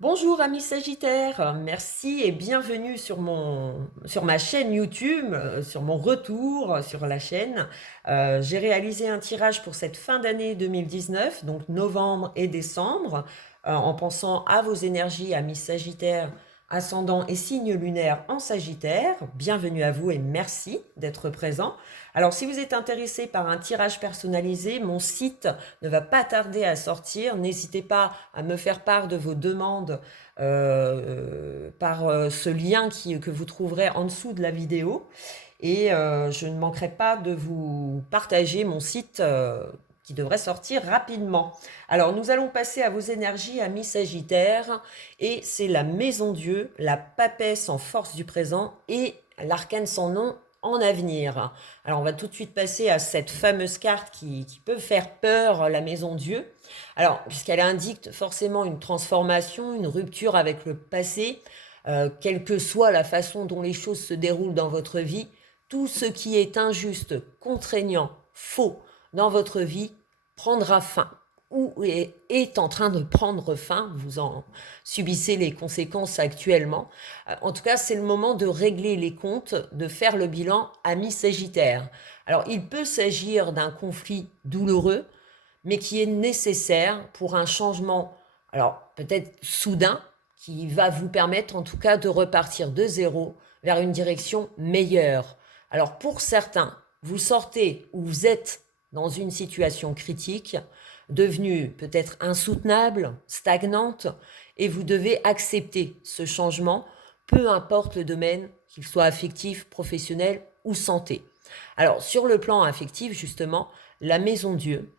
Bonjour amis Sagittaires, merci et bienvenue sur ma chaîne YouTube, sur mon retour sur la chaîne. J'ai réalisé un tirage pour cette fin d'année 2019, donc novembre et décembre, en pensant à vos énergies, amis Sagittaires, ascendant et signe lunaire en Sagittaire. Bienvenue à vous et merci d'être présent. Alors si vous êtes intéressé par un tirage personnalisé, mon site ne va pas tarder à sortir. N'hésitez pas à me faire part de vos demandes par ce lien que vous trouverez en dessous de la vidéo. Et je ne manquerai pas de vous partager mon site qui devrait sortir rapidement. Alors nous allons passer à vos énergies, amis Sagittaires, et c'est la Maison Dieu, la papesse en force du présent et l'arcane sans nom en avenir. Alors on va tout de suite passer à cette fameuse carte qui peut faire peur, la Maison Dieu. Alors puisqu'elle indique forcément une transformation, une rupture avec le passé, quelle que soit la façon dont les choses se déroulent dans votre vie, tout ce qui est injuste, contraignant, faux dans votre vie prendra fin ou est en train de prendre fin. Vous en subissez les conséquences actuellement. En tout cas, c'est le moment de régler les comptes, de faire le bilan amis Sagittaire. Alors, il peut s'agir d'un conflit douloureux, mais qui est nécessaire pour un changement, alors peut-être soudain, qui va vous permettre en tout cas de repartir de zéro vers une direction meilleure. Alors pour certains, vous sortez ou vous êtes dans une situation critique, devenue peut-être insoutenable, stagnante, et vous devez accepter ce changement, peu importe le domaine, qu'il soit affectif, professionnel ou santé. Alors sur le plan affectif, justement, la Maison Dieu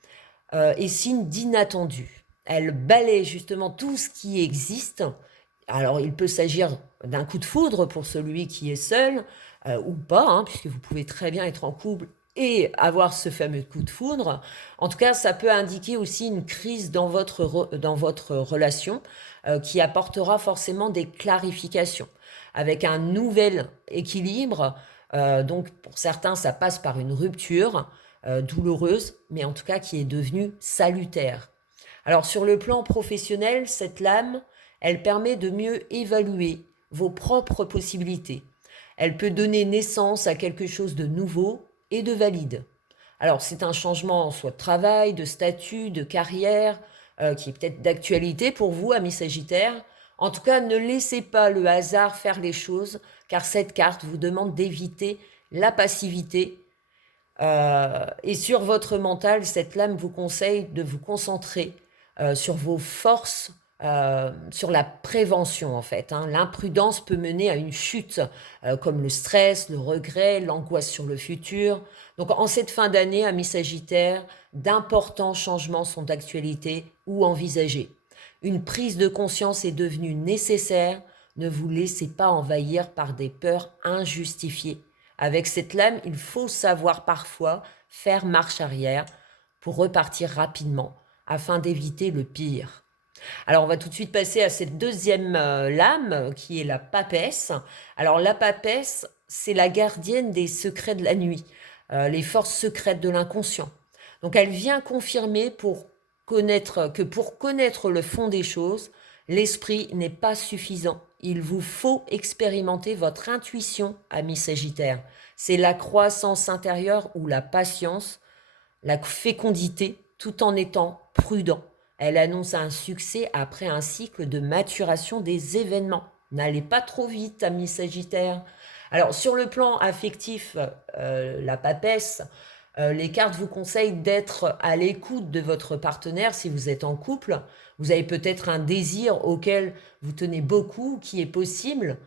est signe d'inattendu. Elle balaie justement tout ce qui existe. Alors il peut s'agir d'un coup de foudre pour celui qui est seul, ou pas, hein, puisque vous pouvez très bien être en couple et avoir ce fameux coup de foudre. En tout cas, ça peut indiquer aussi une crise dans votre relation qui apportera forcément des clarifications avec un nouvel équilibre. Donc pour certains, ça passe par une rupture douloureuse, mais en tout cas qui est devenue salutaire. Alors sur le plan professionnel, cette lame, elle permet de mieux évaluer vos propres possibilités. Elle peut donner naissance à quelque chose de nouveau et de valide. Alors c'est un changement soit de travail, de statut, de carrière, qui est peut-être d'actualité pour vous, amis Sagittaires. En tout cas, ne laissez pas le hasard faire les choses, car cette carte vous demande d'éviter la passivité. Et sur votre mental, cette lame vous conseille de vous concentrer sur vos forces, sur la prévention en fait. Hein. L'imprudence peut mener à une chute, comme le stress, le regret, l'angoisse sur le futur. Donc en cette fin d'année, amis Sagittaires, d'importants changements sont d'actualité ou envisagés. Une prise de conscience est devenue nécessaire. Ne vous laissez pas envahir par des peurs injustifiées. Avec cette lame, il faut savoir parfois faire marche arrière pour repartir rapidement afin d'éviter le pire. Alors on va tout de suite passer à cette deuxième lame qui est la papesse. Alors la papesse, c'est la gardienne des secrets de la nuit, les forces secrètes de l'inconscient. Donc elle vient confirmer pour connaître le fond des choses, l'esprit n'est pas suffisant. Il vous faut expérimenter votre intuition, ami Sagittaire. C'est la croissance intérieure ou la patience, la fécondité, tout en étant prudent. Elle annonce un succès après un cycle de maturation des événements. N'allez pas trop vite, ami Sagittaire. Alors, sur le plan affectif, la papesse, les cartes vous conseillent d'être à l'écoute de votre partenaire si vous êtes en couple. Vous avez peut-être un désir auquel vous tenez beaucoup, qui est possible,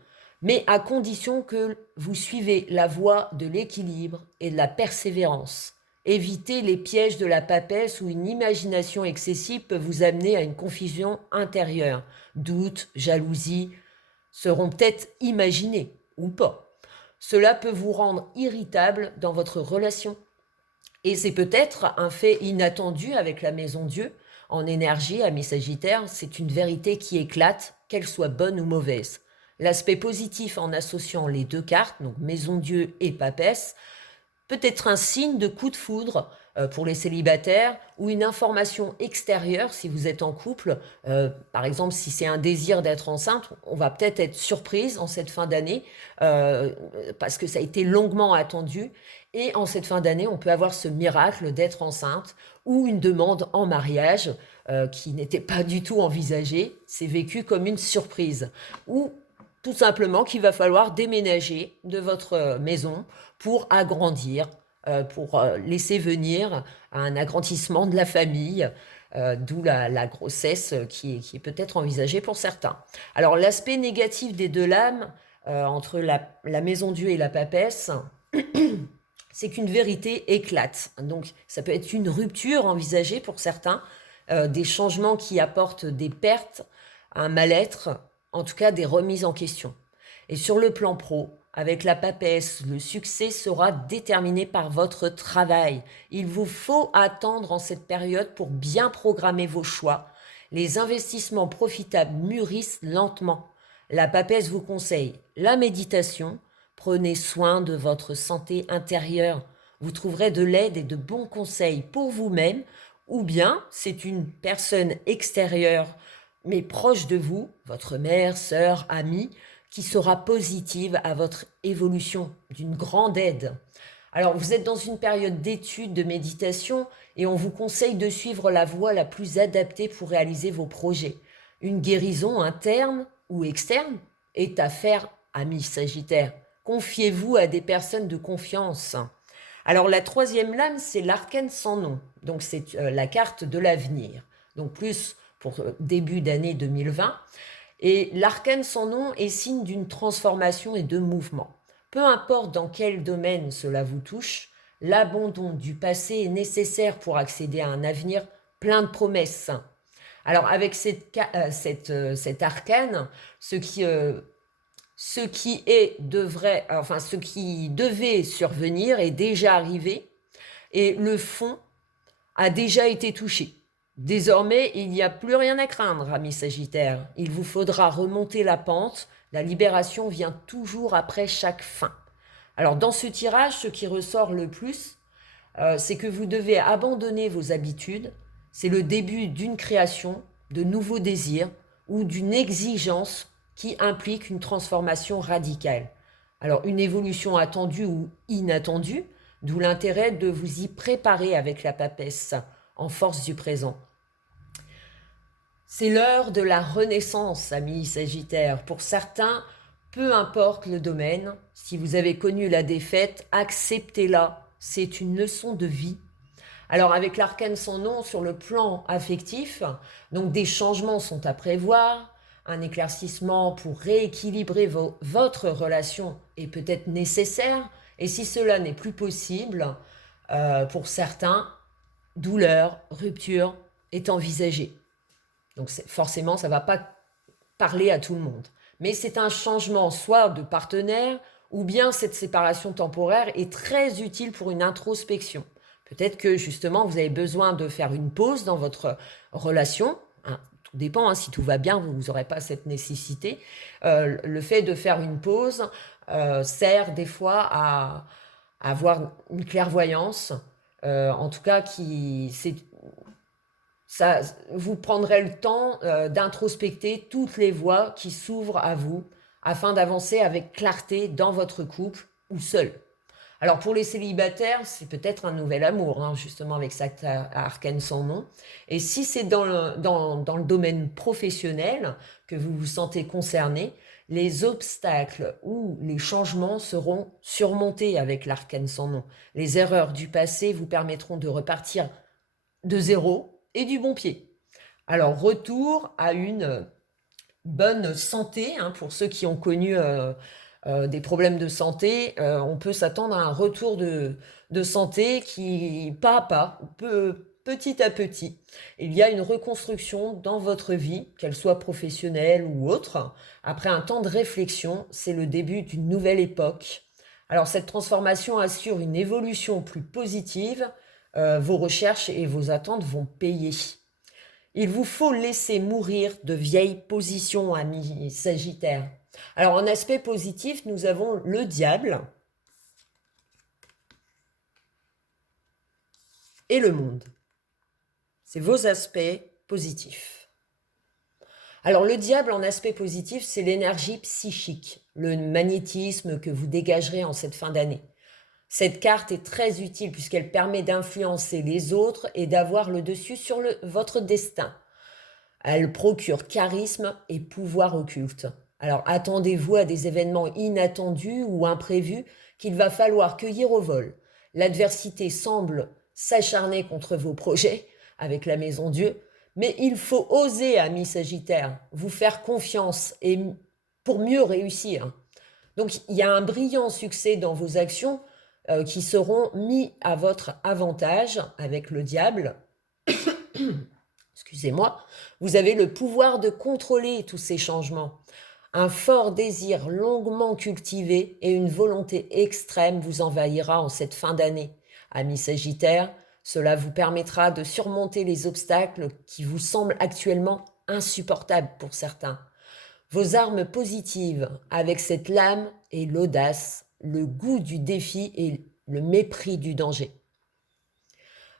mais à condition que vous suivez la voie de l'équilibre et de la persévérance. Évitez les pièges de la papesse où une imagination excessive peut vous amener à une confusion intérieure. Doutes, jalousie seront peut-être imaginés ou pas. Cela peut vous rendre irritable dans votre relation. Et c'est peut-être un fait inattendu avec la Maison Dieu. En énergie, amis Sagittaire, c'est une vérité qui éclate, qu'elle soit bonne ou mauvaise. L'aspect positif en associant les deux cartes, donc Maison Dieu et Papesse, peut-être un signe de coup de foudre pour les célibataires ou une information extérieure si vous êtes en couple. Par exemple, si c'est un désir d'être enceinte, on va peut-être être surprise en cette fin d'année euh, parce que ça a été longuement attendu. Et en cette fin d'année, on peut avoir ce miracle d'être enceinte ou une demande en mariage qui n'était pas du tout envisagée. C'est vécu comme une surprise. Ou tout simplement qu'il va falloir déménager de votre maison pour agrandir, pour laisser venir un agrandissement de la famille, d'où la grossesse qui est peut-être envisagée pour certains. Alors l'aspect négatif des deux lames, entre la maison Dieu et la papesse, c'est qu'une vérité éclate. Donc ça peut être une rupture envisagée pour certains, des changements qui apportent des pertes, un mal-être, en tout cas des remises en question. Et sur le plan pro, avec la papesse, le succès sera déterminé par votre travail. Il vous faut attendre en cette période pour bien programmer vos choix. Les investissements profitables mûrissent lentement. La papesse vous conseille la méditation. Prenez soin de votre santé intérieure. Vous trouverez de l'aide et de bons conseils pour vous-même, ou bien c'est une personne extérieure mais proche de vous, votre mère, sœur, amie, qui sera positive à votre évolution, d'une grande aide. Alors, vous êtes dans une période d'étude, de méditation, et on vous conseille de suivre la voie la plus adaptée pour réaliser vos projets. Une guérison interne ou externe est à faire, amis Sagittaire. Confiez-vous à des personnes de confiance. Alors, la troisième lame, c'est l'arcane sans nom. Donc, c'est la carte de l'avenir. Donc, plus pour début d'année 2020. Et l'arcane sans nom est signe d'une transformation et de mouvement. Peu importe dans quel domaine cela vous touche, l'abandon du passé est nécessaire pour accéder à un avenir plein de promesses. Alors avec cet arcane, ce qui devait survenir est déjà arrivé et le fond a déjà été touché. Désormais, il n'y a plus rien à craindre, amis Sagittaires. Il vous faudra remonter la pente. La libération vient toujours après chaque fin. Alors, dans ce tirage, ce qui ressort le plus, c'est que vous devez abandonner vos habitudes. C'est le début d'une création, de nouveaux désirs ou d'une exigence qui implique une transformation radicale. Alors, une évolution attendue ou inattendue, d'où l'intérêt de vous y préparer avec la papesse en force du présent. C'est l'heure de la renaissance, amis Sagittaires. Pour certains, peu importe le domaine, si vous avez connu la défaite, acceptez-la. C'est une leçon de vie. Alors avec l'arcane sans nom sur le plan affectif, donc des changements sont à prévoir, un éclaircissement pour rééquilibrer votre relation est peut-être nécessaire, et si cela n'est plus possible, pour certains, douleur, rupture est envisagée. Donc forcément, ça ne va pas parler à tout le monde. Mais c'est un changement soit de partenaire, ou bien cette séparation temporaire est très utile pour une introspection. Peut-être que justement, vous avez besoin de faire une pause dans votre relation. Hein, tout dépend, hein, si tout va bien, vous n'aurez pas cette nécessité. Le fait de faire une pause sert des fois à avoir une clairvoyance, en tout cas, ça, vous prendrez le temps d'introspecter toutes les voies qui s'ouvrent à vous afin d'avancer avec clarté dans votre couple ou seul. Alors pour les célibataires, c'est peut-être un nouvel amour, hein, justement avec cet arcane sans nom. Et si c'est dans le domaine professionnel que vous vous sentez concerné, les obstacles ou les changements seront surmontés avec l'arcane sans nom. Les erreurs du passé vous permettront de repartir de zéro et du bon pied. Alors retour à une bonne santé, hein, pour ceux qui ont connu des problèmes de santé, on peut s'attendre à un retour de santé qui, pas à pas, petit à petit, il y a une reconstruction dans votre vie, qu'elle soit professionnelle ou autre. Après un temps de réflexion, c'est le début d'une nouvelle époque. Alors cette transformation assure une évolution plus positive. Vos recherches et vos attentes vont payer. Il vous faut laisser mourir de vieilles positions, amis Sagittaires. Alors en aspect positif, nous avons le diable. et le monde. C'est vos aspects positifs. Alors le diable en aspect positif, c'est l'énergie psychique, le magnétisme que vous dégagerez en cette fin d'année. Cette carte est très utile puisqu'elle permet d'influencer les autres et d'avoir le dessus sur votre destin. Elle procure charisme et pouvoir occulte. Alors attendez-vous à des événements inattendus ou imprévus qu'il va falloir cueillir au vol. L'adversité semble s'acharner contre vos projets avec la Maison Dieu, mais il faut oser, amis Sagittaires, vous faire confiance et pour mieux réussir. Donc il y a un brillant succès dans vos actions qui seront mis à votre avantage avec le diable. Excusez-moi, vous avez le pouvoir de contrôler tous ces changements. Un fort désir longuement cultivé et une volonté extrême vous envahira en cette fin d'année. Amis Sagittaires, cela vous permettra de surmonter les obstacles qui vous semblent actuellement insupportables pour certains. Vos armes positives avec cette lame et l'audace, le goût du défi et le mépris du danger.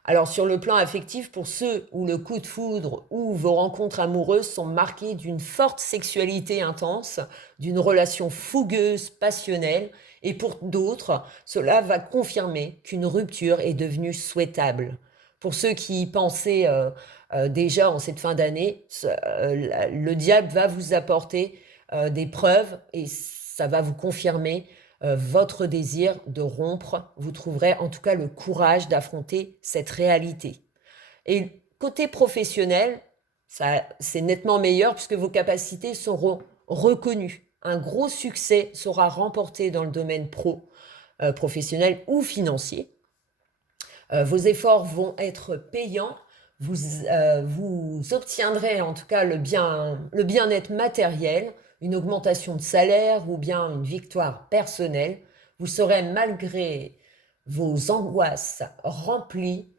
Alors sur le plan affectif, pour ceux où le coup de foudre ou vos rencontres amoureuses sont marquées d'une forte sexualité intense, d'une relation fougueuse, passionnelle, et pour d'autres, cela va confirmer qu'une rupture est devenue souhaitable. Pour ceux qui y pensaient déjà en cette fin d'année, le diable va vous apporter des preuves et ça va vous confirmer votre désir de rompre. Vous trouverez en tout cas le courage d'affronter cette réalité. Et côté professionnel, c'est nettement meilleur puisque vos capacités seront reconnues. Un gros succès sera remporté dans le domaine professionnel ou financier. Vos efforts vont être payants. Vous obtiendrez en tout cas le bien-être matériel, une augmentation de salaire ou bien une victoire personnelle. Vous serez malgré vos angoisses remplis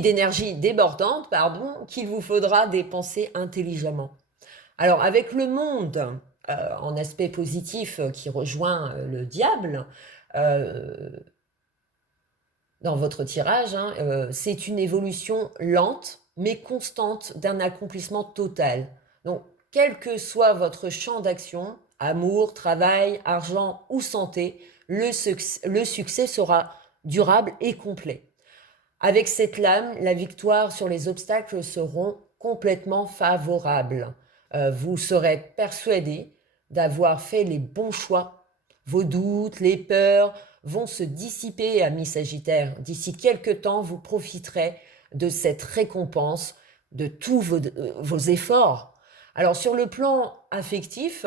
d'énergie débordante, qu'il vous faudra dépenser intelligemment. Alors avec le monde en aspect positif qui rejoint le diable, dans votre tirage, c'est une évolution lente mais constante d'un accomplissement total. Donc, quel que soit votre champ d'action, amour, travail, argent ou santé, le succès sera durable et complet. Avec cette lame, la victoire sur les obstacles seront complètement favorables. Vous serez persuadé d'avoir fait les bons choix. Vos doutes, les peurs vont se dissiper, amis Sagittaires. D'ici quelques temps, vous profiterez de cette récompense, de tous vos efforts. Alors sur le plan affectif,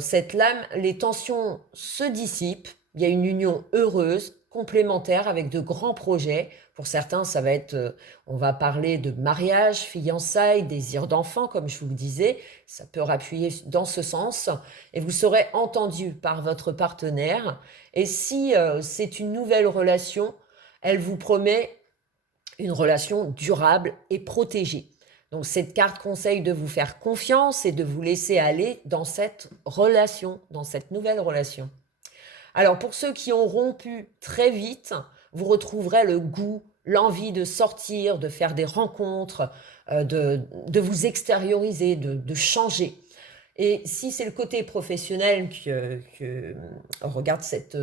cette lame, les tensions se dissipent. Il y a une union heureuse, complémentaire avec de grands projets. Pour certains, ça va être, on va parler de mariage, fiançailles, désir d'enfant, comme je vous le disais. Ça peut appuyer dans ce sens. Et vous serez entendu par votre partenaire. Et si c'est une nouvelle relation, elle vous promet une relation durable et protégée. Donc cette carte conseille de vous faire confiance et de vous laisser aller dans cette relation, dans cette nouvelle relation. Alors pour ceux qui ont rompu très vite, vous retrouverez le goût, l'envie de sortir, de faire des rencontres, de vous extérioriser, de changer. Et si c'est le côté professionnel que regarde cette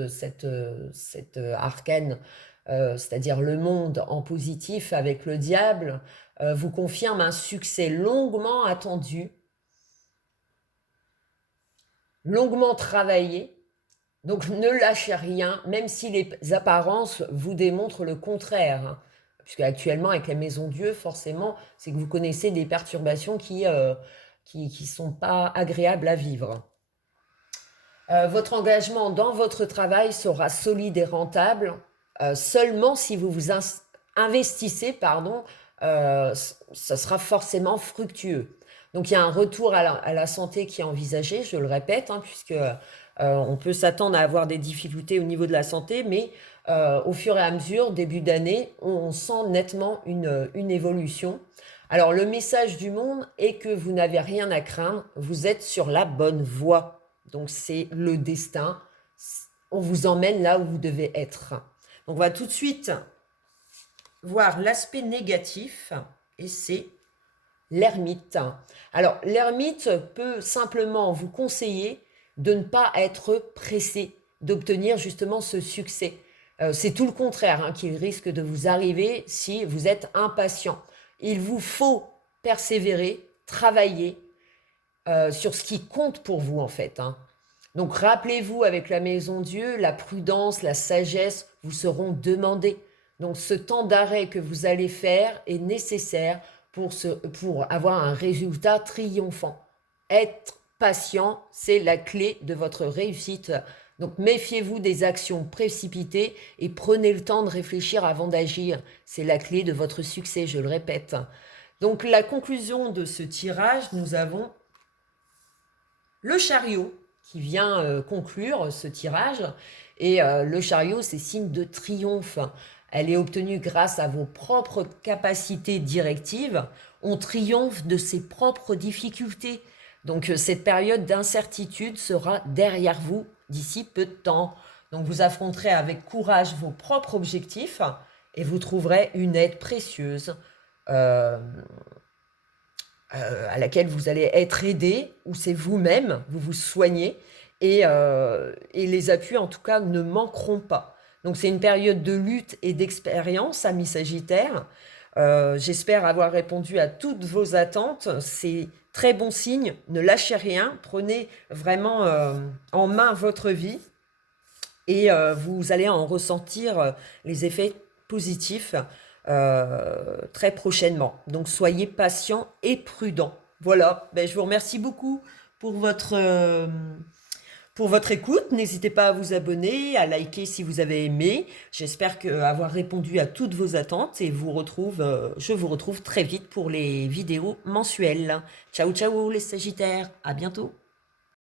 arcane, c'est-à-dire le monde en positif avec le diable, vous confirme un succès longuement attendu, longuement travaillé. Donc ne lâchez rien, même si les apparences vous démontrent le contraire. Puisque actuellement, avec la Maison Dieu, forcément, c'est que vous connaissez des perturbations qui sont pas agréables à vivre. Votre engagement dans votre travail sera solide et rentable seulement si vous vous investissez, ça sera forcément fructueux. Donc il y a un retour à la santé qui est envisagé, je le répète, puisque on peut s'attendre à avoir des difficultés au niveau de la santé, mais au fur et à mesure, début d'année, on sent nettement une évolution. Alors le message du monde est que vous n'avez rien à craindre, vous êtes sur la bonne voie. Donc c'est le destin. on vous emmène là où vous devez être. Donc, on va tout de suite voir l'aspect négatif, et c'est l'ermite. Alors, l'ermite peut simplement vous conseiller de ne pas être pressé d'obtenir justement ce succès. C'est tout le contraire qu'il risque de vous arriver si vous êtes impatient. Il vous faut persévérer, travailler sur ce qui compte pour vous en fait. Donc rappelez-vous, avec la maison Dieu, la prudence, la sagesse vous seront demandées. Donc ce temps d'arrêt que vous allez faire est nécessaire pour avoir un résultat triomphant. Être patient, c'est la clé de votre réussite. Donc méfiez-vous des actions précipitées et prenez le temps de réfléchir avant d'agir. C'est la clé de votre succès, je le répète. Donc la conclusion de ce tirage, nous avons le chariot qui vient conclure ce tirage. Et le chariot, c'est signe de triomphe. Elle est obtenue grâce à vos propres capacités directives. On triomphe de ses propres difficultés. Donc cette période d'incertitude sera derrière vous d'ici peu de temps. Donc vous affronterez avec courage vos propres objectifs et vous trouverez une aide précieuse à laquelle vous allez être aidé, ou c'est vous-même, vous vous soignez, et les appuis en tout cas ne manqueront pas. Donc c'est une période de lutte et d'expérience, amis Sagittaires. J'espère avoir répondu à toutes vos attentes. C'est très bon signe, ne lâchez rien, prenez vraiment en main votre vie et vous allez en ressentir les effets positifs très prochainement. Donc soyez patient et prudent. Voilà, je vous remercie beaucoup pour votre écoute. N'hésitez pas à vous abonner, à liker si vous avez aimé. J'espère avoir répondu à toutes vos attentes et je vous retrouve très vite pour les vidéos mensuelles. Ciao, ciao les Sagittaires, à bientôt.